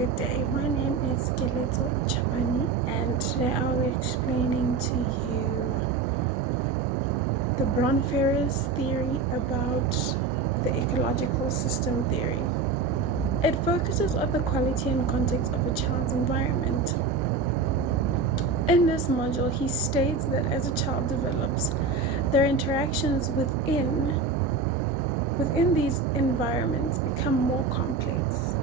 good day. My name is Geleto Chabani, and today I'll be explaining to you the Bronfenners theory about the ecological system theory. It focuses on the quality and context of a child's environment. In this module, he states that as a child develops, their interactions within these environments become more complex.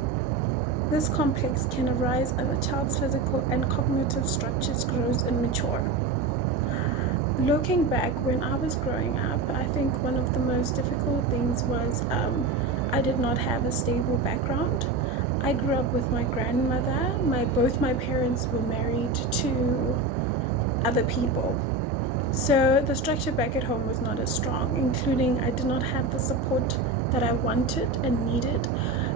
This complex can arise as a child's physical and cognitive structures grows and mature. Looking back, when I was growing up, I think one of the most difficult things was I did not have a stable background. I grew up with my grandmother. Both my parents were married to other people. So the structure back at home was not as strong, including I did not have the support that I wanted and needed.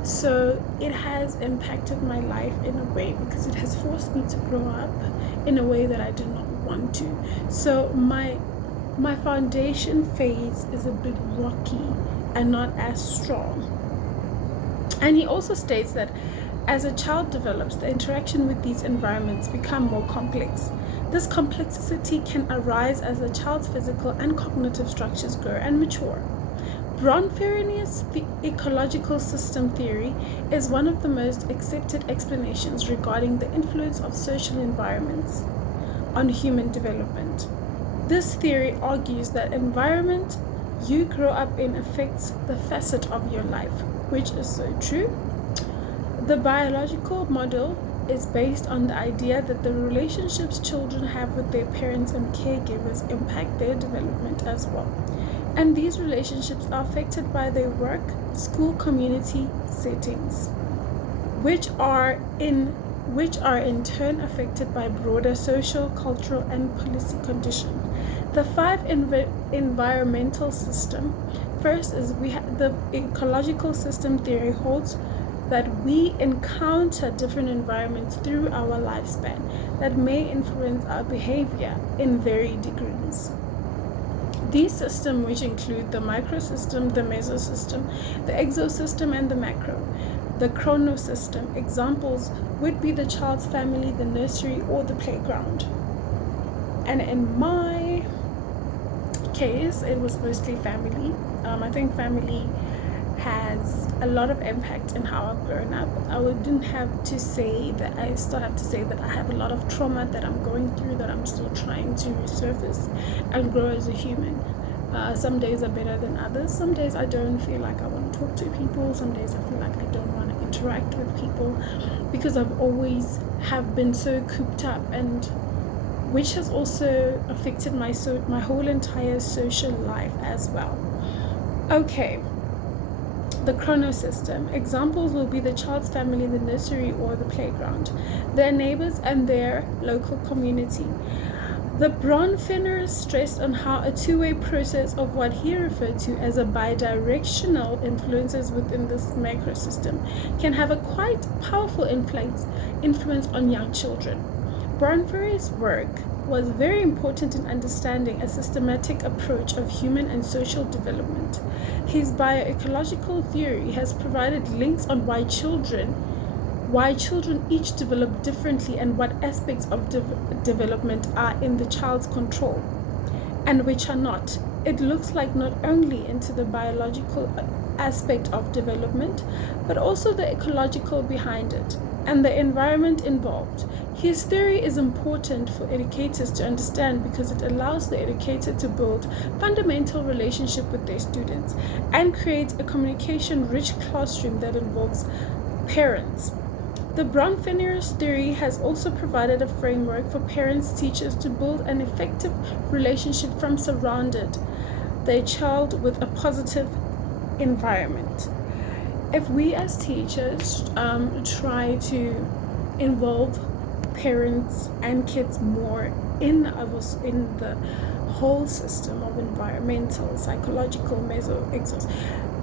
So it has impacted my life in a way because it has forced me to grow up in a way that I did not want to. So my foundation phase is a bit rocky and not as strong. And he also states that as a child develops, the interaction with these environments become more complex. This complexity can arise as the child's physical and cognitive structures grow and mature. Bronfenners' ecological system theory is one of the most accepted explanations regarding the influence of social environments on human development. This theory argues that environment you grow up in affects the facet of your life, which is so true. The biological model is based on the idea that the relationships children have with their parents and caregivers impact their development as well. And these relationships are affected by their work, school, community settings, which are in turn affected by broader social, cultural, and policy conditions. The five environmental system. First is the ecological system theory holds that we encounter different environments through our lifespan that may influence our behavior in varying degrees. These systems, which include the microsystem, the mesosystem, the exosystem, and the macro, the chronosystem, examples would be the child's family, the nursery, or the playground. And in my case, it was mostly family. I think family has a lot of impact in how I've grown up. I wouldn't have to say that I still have to say that I have a lot of trauma that I'm going through, that I'm still trying to resurface and grow as a human. Some days are better than others. Some days I don't feel like I want to talk to people. Some days I feel like I don't want to interact with people because I've always have been so cooped up, and which has also affected my whole entire social life as well. Okay. The chronosystem. Examples will be the child's family, the nursery, or the playground, their neighbors, and their local community. The Bronfenners stressed on how a two-way process of what he referred to as a bidirectional influences within this macrosystem can have a quite powerful influence on young children. Bronfenners' work was very important in understanding a systematic approach of human and social development. His bioecological theory has provided links on why children each develop differently and what aspects of development are in the child's control and which are not. It looks like not only into the biological aspect of development, but also the ecological behind it and the environment involved. His theory is important for educators to understand because it allows the educator to build fundamental relationship with their students and create a communication-rich classroom that involves parents. The Bronfenners theory has also provided a framework for parents, teachers to build an effective relationship from surrounded their child with a positive environment. If we as teachers try to involve parents and kids more in the whole system of environmental, psychological, exos,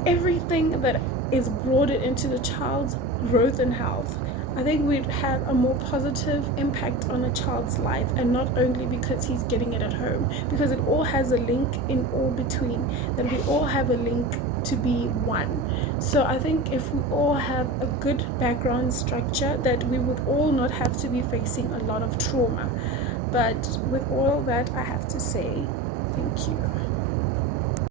everything that is brought into the child's growth and health, I think we'd have a more positive impact on a child's life, and not only because he's getting it at home, because it all has a link in all between, that we all have a link to be one. So I think if we all have a good background structure, that we would all not have to be facing a lot of trauma. But with all that, I have to say thank you.